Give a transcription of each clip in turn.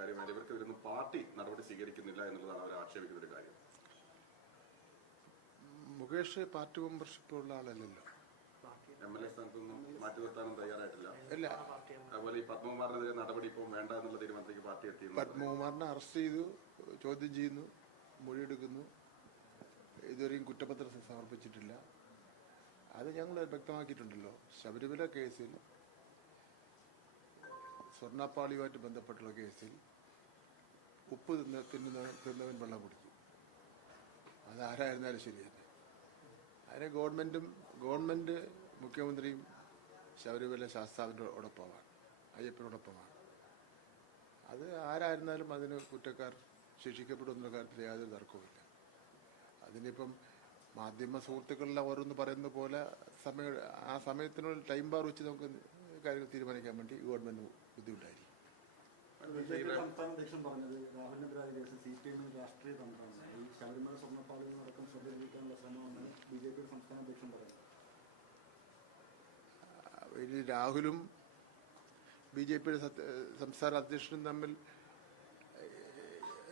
ഒരു ഇവർക്ക് ഇവർക്കെതിരൊന്നും പാർട്ടി നടപടി സ്വീകരിക്കുന്നില്ല എന്നുള്ളതാണ് അവർ ആക്ഷേപിക്കുന്ന ഒരു കാര്യം. മുകേഷ് പാർട്ടി മെമ്പർഷിപ്പ് ഉള്ള ആളല്ലല്ലോ. എം എൽ എ സ്ഥാനത്തൊന്നും മാറ്റി നിർത്താനും തയ്യാറായിട്ടില്ല. അതുപോലെ ഈ പത്മകുമാറിനെതിരെ നടപടി ഇപ്പോൾ വേണ്ട എന്നുള്ള തീരുമാനത്തിലേക്ക് പാർട്ടി എത്തി പത്മകുമാറിനെ അറസ്റ്റ് ചെയ്തു ചോദ്യം ചെയ്യുന്നു മൊഴിയെടുക്കുന്നു. ഇതുവരെയും കുറ്റപത്രം സമർപ്പിച്ചിട്ടില്ല. അത് ഞങ്ങൾ വ്യക്തമാക്കിയിട്ടുണ്ടല്ലോ. ശബരിമല കേസിൽ സ്വർണപ്പാളിയുമായിട്ട് ബന്ധപ്പെട്ടുള്ള കേസിൽ ഉപ്പ് തിന്ന തിന്നുന്ന തിന്നവൻ വെള്ളം കുടിക്കും അതാരായിരുന്നാലും ശരി തന്നെ. അതിന് ഗവൺമെന്റും ഗവൺമെന്റ് മുഖ്യമന്ത്രിയും ശബരിമല ശാസ്താവിന്റെ ഒടൊപ്പമാണ് അയ്യപ്പനോടൊപ്പമാണ്. അത് ആരായിരുന്നാലും അതിന് കുറ്റക്കാർ ശിക്ഷിക്കപ്പെടുന്ന കാര്യത്തിൽ യാതൊരു തർക്കവുമില്ല അതിനിപ്പം മാധ്യമ സുഹൃത്തുക്കളെല്ലാം ഓരോന്ന് പറയുന്ന പോലെ സമയ ആ സമയത്തിനുള്ള ടൈം ബാർ വെച്ച് നമുക്ക് കാര്യങ്ങൾ തീരുമാനിക്കാൻ വേണ്ടി ഗവൺമെന്റ് ബുദ്ധിമുട്ടായിരിക്കും. പി അധ്യക്ഷൻ പറഞ്ഞത് രാഹുലിനെതിരായ കേസ് സി പി എമ്മിന് രാഷ്ട്രീയ തന്ത്രമാണ്. ഈ ശബരിമല ബി ജെ പി സംസ്ഥാന അധ്യക്ഷൻ പറയുന്നത്. ഇനി രാഹുലും ബി ജെ പിയുടെ സംസ്ഥാന അധ്യക്ഷനും തമ്മിൽ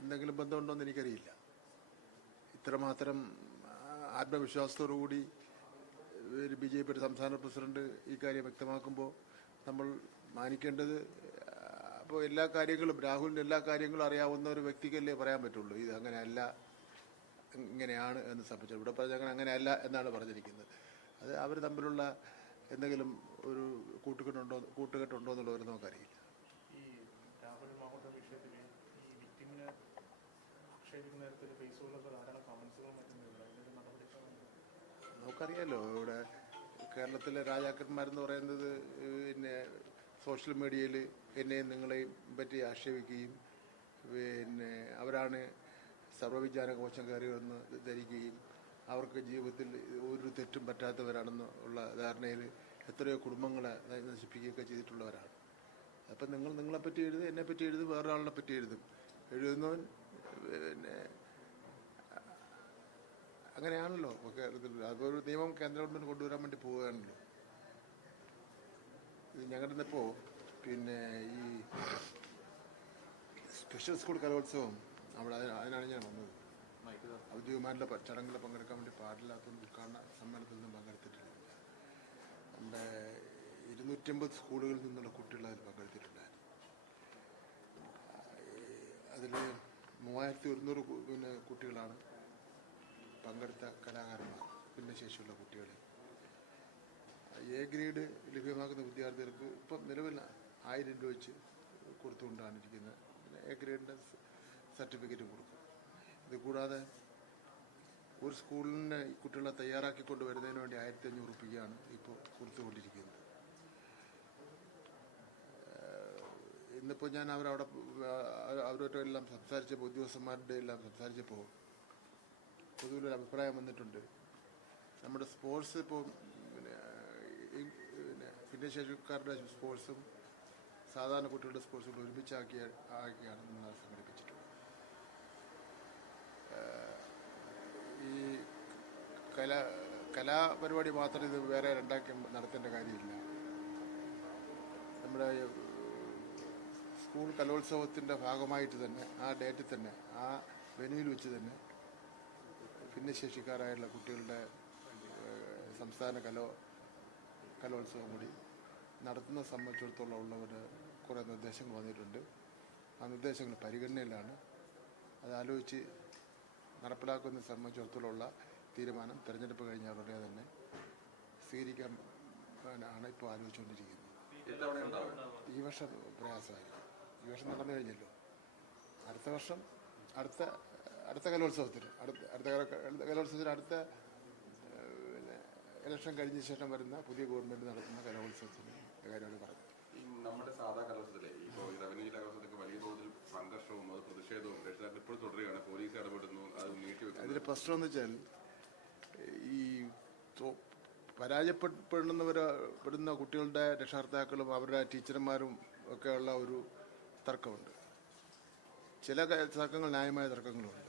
എന്തെങ്കിലും ബന്ധമുണ്ടോ എന്ന് എനിക്കറിയില്ല. ഇത്രമാത്രം ആത്മവിശ്വാസത്തോടുകൂടി ബി ജെ പിയുടെ സംസ്ഥാന പ്രസിഡന്റ് ഈ കാര്യം വ്യക്തമാക്കുമ്പോൾ നമ്മൾ മാനിക്കേണ്ടത് അപ്പോൾ എല്ലാ കാര്യങ്ങളും രാഹുലിന് എല്ലാ കാര്യങ്ങളും അറിയാവുന്ന ഒരു വ്യക്തിക്കല്ലേ പറയാൻ പറ്റുള്ളൂ. ഇത് അങ്ങനെയല്ല ഇങ്ങനെയാണ് എന്ന് സംബന്ധിച്ചത് ഇവിടെ പറഞ്ഞ അങ്ങനെ അങ്ങനെയല്ല എന്നാണ് പറഞ്ഞിരിക്കുന്നത്. അത് അവർ തമ്മിലുള്ള എന്തെങ്കിലും ഒരു കൂട്ടുകെട്ടുണ്ടോ കൂട്ടുകെട്ടുണ്ടോ എന്നുള്ളവർ നമുക്കറിയില്ല. ഈ രാഹുൽ മാഹുട്ട വിഷയത്തിൽ ഈ വിക്ടിമിനെ ആക്ഷേപിക്കുന്ന തരത്തിൽ ഫേസ്ബുക്കിലൊക്കെ ധാരാളം കമന്റ്സുകളും മറ്റും വരുന്നുണ്ട് അതിന്റെ നടപടിക്രമം നമുക്കറിയാലോ ഇവിടെ കേരളത്തിലെ രാജാക്കന്മാരെന്ന് പറയുന്നത് പിന്നെ സോഷ്യൽ മീഡിയയിൽ എന്നെയും നിങ്ങളെയും പറ്റി ആക്ഷേപിക്കുകയും പിന്നെ അവരാണ് സർവവിജ്ഞാന കോശം കയറിയതെന്ന് ധരിക്കുകയും അവർക്ക് ജീവിതത്തിൽ ഒരു തെറ്റും പറ്റാത്തവരാണെന്ന് ഉള്ള ധാരണയിൽ എത്രയോ കുടുംബങ്ങളെ നശിപ്പിക്കുകയൊക്കെ ചെയ്തിട്ടുള്ളവരാണ്. അപ്പം നിങ്ങൾ നിങ്ങളെപ്പറ്റി എഴുതും എന്നെപ്പറ്റി എഴുതും വേറൊരാളിനെ പറ്റി എഴുതും. എഴുതുന്നവൻ പിന്നെ അങ്ങനെയാണല്ലോ. കേരളത്തിൽ അതൊരു നിയമം കേന്ദ്ര ഗവൺമെന്റ് കൊണ്ടുവരാൻ വേണ്ടി പോവുകയാണല്ലോ. ഇത് ഞങ്ങളുടെ ഇന്നിപ്പോ പിന്നെ ഈ സ്പെഷ്യൽ സ്കൂൾ കലോത്സവം അവിടെ അതിന് അതിനാണ് ഞാൻ വന്നത്. ഔദ്യോഗികമായിട്ടുള്ള ചടങ്ങിൽ പങ്കെടുക്കാൻ വേണ്ടി പാടില്ലാത്തതുകൊണ്ട് ഉദ്ഘാടന സമ്മേളനത്തിൽ നിന്നും പങ്കെടുത്തിട്ടില്ല. നമ്മുടെ ഇരുന്നൂറ്റമ്പത് സ്കൂളുകളിൽ നിന്നുള്ള കുട്ടികൾ അതിൽ പങ്കെടുത്തിട്ടുണ്ടായിരുന്നു. അതിൽ മൂവായിരത്തി ഒരുന്നൂറ് പിന്നെ കുട്ടികളാണ് പങ്കെടുത്ത കലാകാരന്മാർ ഭിന്നശേഷിയുള്ള കുട്ടികളെ. എ ഗ്രേഡ് ലഭ്യമാക്കുന്ന വിദ്യാർത്ഥികൾക്ക് ഇപ്പം നിലവിൽ ആയിരം രൂപ വെച്ച് കൊടുത്തുകൊണ്ടാണ് ഇരിക്കുന്നത്. പിന്നെ എ ഗ്രേഡിന്റെ സർട്ടിഫിക്കറ്റ് കൊടുക്കും. ഇത് കൂടാതെ ഒരു സ്കൂളിനെ ഈ കുട്ടികളെ തയ്യാറാക്കിക്കൊണ്ട് വരുന്നതിന് വേണ്ടി ആയിരത്തി അഞ്ഞൂറ് രൂപയ്ക്കാണ് ഇപ്പോൾ കൊടുത്തുകൊണ്ടിരിക്കുന്നത്. ഇന്നിപ്പോൾ ഞാൻ അവരവിടെ അവരോട്ടെല്ലാം സംസാരിച്ചപ്പോൾ ഉദ്യോഗസ്ഥന്മാരുടെ എല്ലാം സംസാരിച്ചപ്പോൾ പൊതുവിലൊരു അഭിപ്രായം വന്നിട്ടുണ്ട്. നമ്മുടെ സ്പോർട്സ് ഇപ്പോൾ പിന്നെ ഭിന്നശേഷിക്കാരുടെ സ്പോർട്സും സാധാരണ കുട്ടികളുടെ സ്പോർട്സും കൂടെ ഒരുമിച്ചാക്കിയ ആക്കിയാണ് നമ്മൾ സംഘടിപ്പിച്ചിട്ടുള്ളത്. ഈ കല കലാപരിപാടി മാത്രം ഇത് വേറെ രണ്ടാക്കി നടത്തേണ്ട കാര്യമില്ല. നമ്മുടെ സ്കൂൾ കലോത്സവത്തിന്റെ ഭാഗമായിട്ട് തന്നെ ആ ഡേറ്റിൽ തന്നെ ആ വെനുവിൽ വെച്ച് തന്നെ ഭിന്നശേഷിക്കാരായുള്ള കുട്ടികളുടെ സംസ്ഥാന കലോ കലോത്സവം കൂടി നടത്തുന്ന സംബന്ധിച്ചിടത്തോളം ഉള്ളവർ കുറേ നിർദ്ദേശങ്ങൾ വന്നിട്ടുണ്ട്. ആ നിർദ്ദേശങ്ങൾ പരിഗണനയിലാണ്. അത് ആലോചിച്ച് നടപ്പിലാക്കുന്നതിനെ സംബന്ധിച്ചിടത്തോളമുള്ള തീരുമാനം തിരഞ്ഞെടുപ്പ് കഴിഞ്ഞ ഉടനെ തന്നെ സ്വീകരിക്കാൻ ആണ് ഇപ്പോൾ ആലോചിച്ചുകൊണ്ടിരിക്കുന്നത്. ഈ വർഷം പ്രയാസമായിരിക്കും. ഈ വർഷം നടന്നു കഴിഞ്ഞല്ലോ. അടുത്ത വർഷം അടുത്ത അടുത്ത കലോത്സവത്തിന് അടുത്ത അടുത്ത കല- അടുത്ത കലോത്സവത്തിന് അടുത്ത പിന്നെ ഇലക്ഷൻ കഴിഞ്ഞ ശേഷം വരുന്ന പുതിയ ഗവൺമെന്റ് നടത്തുന്ന കലോത്സവത്തിന് കാര്യമാണ് പറഞ്ഞത് നമ്മുടെ സാധാ കലോത്സവത്തിലെ ഇപ്പോൾ റവന്യൂ കലോത്സവത്തിലേക്ക് വലിയ തോതിൽ സംഘർഷവും അത് പ്രതിഷേധവും രക്ഷിതാക്കൾ ഇപ്പോഴും തുടരുകയാണ്. പോലീസ് ഇടപെടുന്നു അത് നീട്ടിവെക്കുന്നു അതിന്റെ പ്രശ്നം എന്ന് വെച്ചാൽ ഈ പരാജയപ്പെടുന്നവരപ്പെടുന്ന പെടുന്ന കുട്ടികളുടെ രക്ഷകർത്താക്കളും അവരുടെ ടീച്ചർമാരും ഒക്കെയുള്ള ഒരു തർക്കമുണ്ട്. ചില തർക്കങ്ങൾ ന്യായമായ തർക്കങ്ങളുണ്ട്.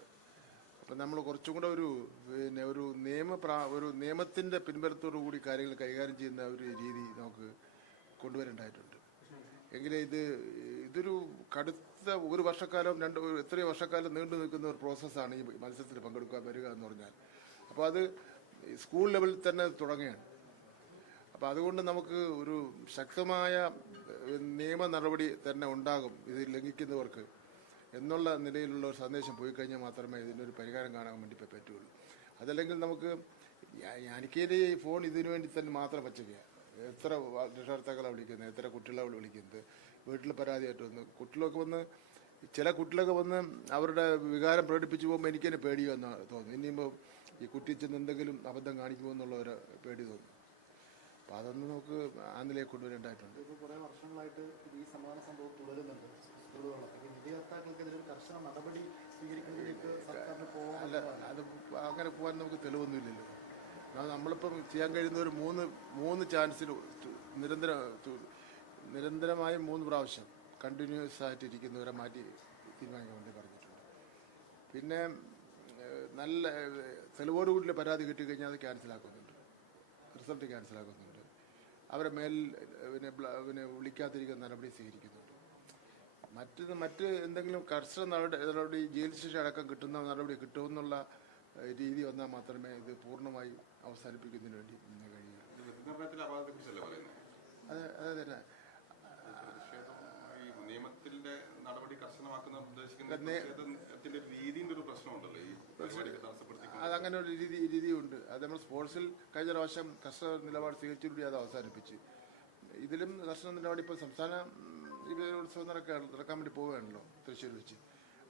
അപ്പം നമ്മൾ കുറച്ചും കൂടെ ഒരു പിന്നെ ഒരു നിയമ ഒരു നിയമത്തിന്റെ പിൻബലത്തോടു കൂടി കാര്യങ്ങൾ കൈകാര്യം ചെയ്യുന്ന ഒരു രീതി നമുക്ക് കൊണ്ടുവരേണ്ടതായിട്ടുണ്ട്. എങ്കിലേ ഇത് ഇതൊരു കടുത്ത ഒരു വർഷക്കാലം രണ്ട് എത്രയോ വർഷക്കാലം നീണ്ടു നിൽക്കുന്ന ഒരു പ്രോസസ്സാണ് ഈ മത്സരത്തിൽ പങ്കെടുക്കാൻ വരിക എന്ന് പറഞ്ഞാൽ. അപ്പോൾ അത് സ്കൂൾ ലെവലിൽ തന്നെ തുടങ്ങുകയാണ്. അപ്പോൾ അതുകൊണ്ട് നമുക്ക് ഒരു ശക്തമായ നിയമ നടപടി തന്നെ ഉണ്ടാകും. ഇത് ലംഘിക്കുന്നവർക്ക്. എന്നുള്ള നിലയിലുള്ള ഒരു സന്ദേശം പോയി കഴിഞ്ഞാൽ മാത്രമേ ഇതിനൊരു പരിഹാരം കാണാൻ വേണ്ടി പറ്റുള്ളൂ. അതല്ലെങ്കിൽ നമുക്ക് എനിക്കേത് ഈ ഫോൺ ഇതിനു വേണ്ടി തന്നെ മാത്രം പറ്റുകയാണ് എത്ര രക്ഷകർത്താക്കളെ വിളിക്കുന്നത് എത്ര കുട്ടികളെ വിളിക്കുന്നത് വീട്ടിൽ പരാതിയായിട്ട് വന്ന് കുട്ടികളൊക്കെ വന്ന് ചില കുട്ടികളൊക്കെ വന്ന് അവരുടെ വികാരം പ്രകടിപ്പിച്ചു പോകുമ്പോൾ എനിക്ക് തന്നെ പേടിയോ തോന്നുന്നു. ഇനിയിപ്പോൾ ഈ കുട്ടി ചെന്ന് എന്തെങ്കിലും അബദ്ധം കാണിക്കുമോ എന്നുള്ള ഒരു പേടി തോന്നും അപ്പം അതൊന്നും നമുക്ക് ആ നിലയിൽ കൊണ്ടുവരേണ്ടതായിട്ടുണ്ട്. ഇപ്പോൾ കുറേ വർഷങ്ങളായിട്ട് ഈ സമാന സംഭവം തുടരുന്നുണ്ട്. സ്കൂളുകളൊക്കെ. അപ്പോൾ വിധികർത്താക്കൾക്കെതിരെ ഒരു കർശന നടപടി സ്വീകരിക്കുന്നതിലേക്ക് സർക്കാരിന് അല്ല അത് അങ്ങനെ പോകാൻ നമുക്ക് തെളിവൊന്നുമില്ലല്ലോ. അത് നമ്മളിപ്പം ചെയ്യാൻ കഴിയുന്ന ഒരു മൂന്ന് മൂന്ന് ചാൻസിൽ നിരന്തര നിരന്തരമായി മൂന്ന് പ്രാവശ്യം കണ്ടിന്യൂസ് ആയിട്ട് ഇരിക്കുന്നവരെ മാറ്റി തീരുമാനിക്കാൻ വേണ്ടി പറഞ്ഞിട്ടുണ്ട്. പിന്നെ നല്ല തെളിവോട് തെളിവോടുകൂടി പരാതി കിട്ടിക്കഴിഞ്ഞാൽ അത് ക്യാൻസലാക്കുന്നുണ്ട്. റിസൾട്ട് ക്യാൻസലാക്കുന്നുണ്ട്. അവരെ മേൽ പിന്നെ പിന്നെ വിളിക്കാതിരിക്കുന്ന നടപടി സ്വീകരിക്കുന്നുണ്ട് മറ്റ് മറ്റ് എന്തെങ്കിലും കർശന നടപടി ജയിൽ ശിക്ഷ അടക്കം കിട്ടുന്ന നടപടി കിട്ടുമെന്നുള്ള രീതി വന്നാൽ മാത്രമേ ഇത് പൂർണമായി അവസാനിപ്പിക്കുന്നതിന് വേണ്ടി പറയുന്നത്? അത് അത് തന്നെ ഈ നിയമത്തിന്റെ നടപടി കർശനമാക്കുന്ന ഉദ്ദേശിക്കുന്ന നേ- രീതിന്റെ ഒരു പ്രശ്നമുണ്ടല്ലോ ഈ പരിപാടിക്ക് തടസ്സപ്പെടുത്തിക്കൊണ്ട്. അതങ്ങനെ ഒരു രീതി രീതിയുണ്ട്. അത് നമ്മൾ സ്പോർട്സിൽ കഴിഞ്ഞ പ്രാവശ്യം കർഷക നിലപാട് സ്വീകരിച്ചുകൂടി അത് അവസാനിപ്പിച്ച്. ഇതിലും കർഷക നിലപാട് ഇപ്പോൾ സംസ്ഥാന ഉത്സവം നടക്കാൻ നടക്കാൻ വേണ്ടി പോവുകയാണല്ലോ തൃശ്ശൂർ വെച്ച്.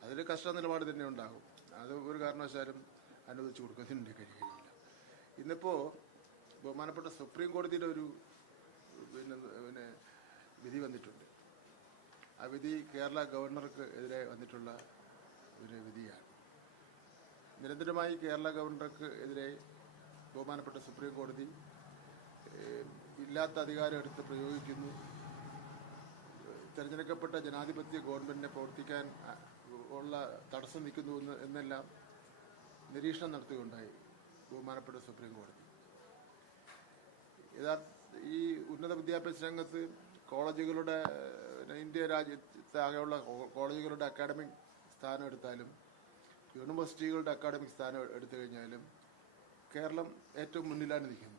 അതിൽ കഷ്ട നിലപാട് തന്നെ ഉണ്ടാകും. അത് ഒരു കാരണവശാലും അനുവദിച്ചു കൊടുക്കുന്നതിന് കഴിയുകയില്ല. ഇന്നിപ്പോൾ ബഹുമാനപ്പെട്ട സുപ്രീം കോടതിയുടെ ഒരു പിന്നെ പിന്നെ വിധി വന്നിട്ടുണ്ട്. ആ വിധി കേരള ഗവർണർക്ക് എതിരെ വന്നിട്ടുള്ള ഒരു വിധിയാണ്. നിരന്തരമായി കേരള ഗവർണർക്ക് എതിരെ ബഹുമാനപ്പെട്ട സുപ്രീം കോടതി ഇല്ലാത്ത അധികാരം എടുത്ത് പ്രയോഗിക്കുന്നു. തെരഞ്ഞെടുക്കപ്പെട്ട ജനാധിപത്യ ഗവൺമെന്റിനെ പ്രവർത്തിക്കാൻ ഉള്ള തടസ്സം നിൽക്കുന്നു എന്ന് എന്നെല്ലാം നിരീക്ഷണം നടത്തുകയുണ്ടായി ബഹുമാനപ്പെട്ട സുപ്രീം കോടതി. യഥാർത്ഥ ഈ ഉന്നത വിദ്യാഭ്യാസ രംഗത്ത് കോളേജുകളുടെ ഇന്ത്യ രാജ്യത്താകെയുള്ള കോളേജുകളുടെ അക്കാഡമിക് സ്ഥാനം എടുത്താലും യൂണിവേഴ്സിറ്റികളുടെ അക്കാഡമിക് സ്ഥാനം എടുത്തു കഴിഞ്ഞാലും കേരളം ഏറ്റവും മുന്നിലാണ് നിൽക്കുന്നത്.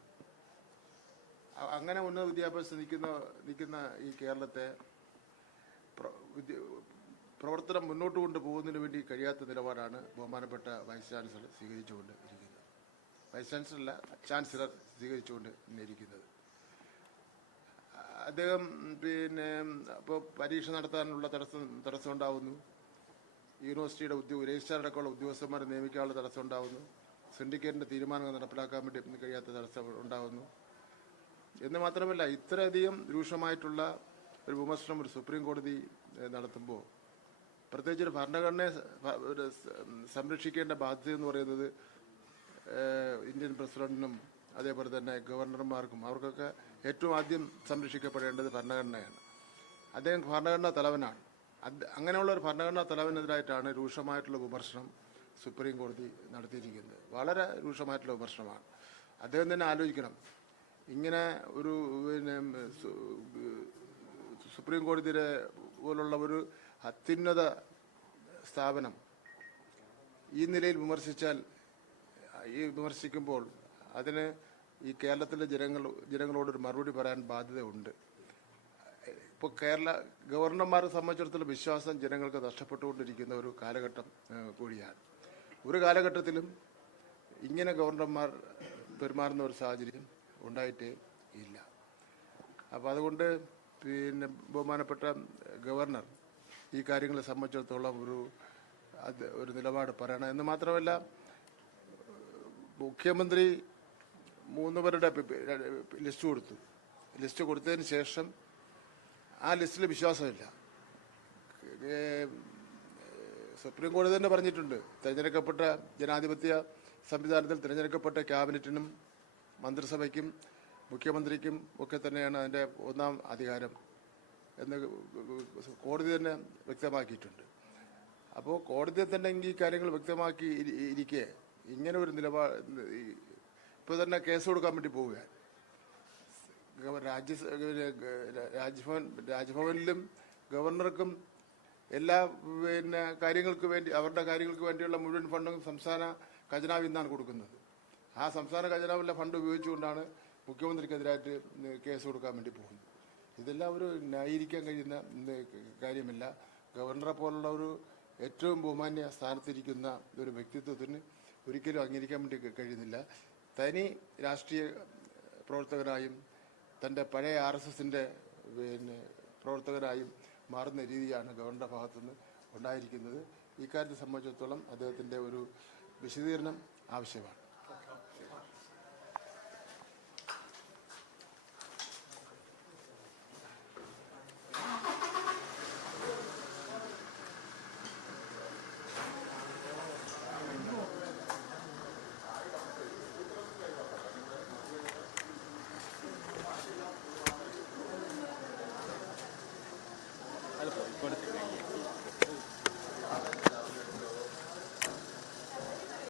അങ്ങനെ ഉന്നത വിദ്യാഭ്യാസം നിൽക്കുന്ന നിൽക്കുന്ന ഈ കേരളത്തെ പ്രവർത്തനം മുന്നോട്ട് കൊണ്ടുപോകുന്നതിന് വേണ്ടി കഴിയാത്ത നിലപാടാണ് ബഹുമാനപ്പെട്ട വൈസ് ചാൻസലർ സ്വീകരിച്ചുകൊണ്ട് ഇരിക്കുന്നത്. വൈസ് ചാൻസലറല്ല ചാൻസലർ സ്വീകരിച്ചുകൊണ്ട് ഇരിക്കുന്നത്. അദ്ദേഹം പിന്നെ ഇപ്പോൾ പരീക്ഷ നടത്താനുള്ള തടസ്സം തടസ്സം ഉണ്ടാവുന്നു. യൂണിവേഴ്സിറ്റിയുടെ ഉദ്യോഗ രജിസ്ട്രാറടക്കമുള്ള ഉദ്യോഗസ്ഥന്മാരെ നിയമിക്കാനുള്ള തടസ്സം സിൻഡിക്കേറ്റിന്റെ തീരുമാനങ്ങൾ നടപ്പിലാക്കാൻ വേണ്ടി കഴിയാത്ത തടസ്സം ഉണ്ടാകുന്നു എന്ന് മാത്രമല്ല ഇത്രയധികം രൂക്ഷമായിട്ടുള്ള ഒരു വിമർശനം ഒരു സുപ്രീം കോടതി നടത്തുമ്പോൾ പ്രത്യേകിച്ച് ഒരു ഭരണഘടനയെ സംരക്ഷിക്കേണ്ട ബാധ്യത എന്ന് പറയുന്നത് ഇന്ത്യൻ പ്രസിഡന്റിനും അതേപോലെ തന്നെ ഗവർണർമാർക്കും അവർക്കൊക്കെ ഏറ്റവും ആദ്യം സംരക്ഷിക്കപ്പെടേണ്ടത് ഭരണഘടനയാണ്. അദ്ദേഹം ഭരണഘടനാ തലവനാണ്. അങ്ങനെയുള്ള ഒരു ഭരണഘടനാ തലവനെതിരായിട്ടാണ് രൂക്ഷമായിട്ടുള്ള വിമർശനം സുപ്രീം കോടതി നടത്തിയിരിക്കുന്നത്. വളരെ രൂക്ഷമായിട്ടുള്ള വിമർശനമാണ്. അദ്ദേഹം തന്നെ ആലോചിക്കണം. ഇങ്ങനെ ഒരു പിന്നെ സുപ്രീം കോടതിയുടെ പോലുള്ള ഒരു അത്യുന്നത സ്ഥാപനം ഈ നിലയിൽ വിമർശിച്ചാൽ ഈ വിമർശിക്കുമ്പോൾ അതിന് ഈ കേരളത്തിലെ ജനങ്ങൾ ജനങ്ങളോടൊരു മറുപടി പറയാൻ ബാധ്യതയുണ്ട്. ഇപ്പോൾ കേരള ഗവർണർമാരെ സംബന്ധിച്ചിടത്തോളം വിശ്വാസം ജനങ്ങൾക്ക് നഷ്ടപ്പെട്ടുകൊണ്ടിരിക്കുന്ന ഒരു കാലഘട്ടം കൂടിയാണ്. ഒരു കാലഘട്ടത്തിലും ഇങ്ങനെ ഗവർണർമാർ പെരുമാറുന്ന ഒരു സാഹചര്യം ഉണ്ടായിട്ടേ ഇല്ല. അപ്പോൾ അതുകൊണ്ട് പിന്നെ ബഹുമാനപ്പെട്ട ഗവർണർ ഈ കാര്യങ്ങളെ സംബന്ധിച്ചിടത്തോളം ഒരു ഒരു നിലപാട് പറയണം. എന്ന് മാത്രമല്ല മുഖ്യമന്ത്രി മൂന്ന് പേരുടെ ലിസ്റ്റ് കൊടുത്തു. ലിസ്റ്റ് കൊടുത്തതിന് ശേഷം ആ ലിസ്റ്റിൽ വിശ്വാസമില്ല. സുപ്രീം കോടതി തന്നെ പറഞ്ഞിട്ടുണ്ട് തിരഞ്ഞെടുക്കപ്പെട്ട ജനാധിപത്യ സംവിധാനത്തിൽ തിരഞ്ഞെടുക്കപ്പെട്ട ക്യാബിനറ്റിനും മന്ത്രിസഭയ്ക്കും മുഖ്യമന്ത്രിക്കും ഒക്കെ തന്നെയാണ് അതിന്റെ ഒന്നാം അധികാരം എന്ന് കോടതി തന്നെ വ്യക്തമാക്കിയിട്ടുണ്ട്. അപ്പോൾ കോടതി തന്നെ ഈ കാര്യങ്ങൾ വ്യക്തമാക്കി ഇരി- ഇരിക്കെ ഇങ്ങനെ ഒരു നിലപാട് ഇപ്പോൾ തന്നെ കേസ് കൊടുക്കാൻ വേണ്ടി പോവുകയാണ്. രാജ്യ രാജ്ഭവൻ രാജ്ഭവനിലും ഗവർണർക്കും എല്ലാ പിന്നെ കാര്യങ്ങൾക്ക് വേണ്ടി അവരുടെ കാര്യങ്ങൾക്ക് വേണ്ടിയുള്ള മുഴുവൻ ഫണ്ടും സംസ്ഥാന ഖജനാവിൽ നിന്നാണ് കൊടുക്കുന്നത്. ആ സംസ്ഥാന ഖജനാവിലെ ഫണ്ട് ഉപയോഗിച്ചുകൊണ്ടാണ് മുഖ്യമന്ത്രിക്കെതിരായിട്ട് കേസ് കൊടുക്കാൻ വേണ്ടി പോകുന്നു. ഇതെല്ലാം ഒരു ന്യായീകരിക്കാൻ കഴിയുന്ന കാര്യമല്ല. ഗവർണറെ പോലുള്ള ഒരു ഏറ്റവും ബഹുമാന്യ സ്ഥാനത്തിരിക്കുന്ന ഒരു വ്യക്തിത്വത്തിന് ഒരിക്കലും അംഗീകരിക്കാൻ വേണ്ടി കഴിയുന്നില്ല. തനി രാഷ്ട്രീയ പ്രവർത്തകരായും തന്റെ പഴയ ആർ എസ് എസിന്റെ പിന്നെ പ്രവർത്തകരായും മാറുന്ന രീതിയാണ് ഗവർണറുടെ ഭാഗത്തുനിന്ന് ഉണ്ടായിരിക്കുന്നത്. ഇക്കാര്യത്തെ സംബന്ധിച്ചിടത്തോളം അദ്ദേഹത്തിന്റെ ഒരു വിശദീകരണം ആവശ്യമാണ്.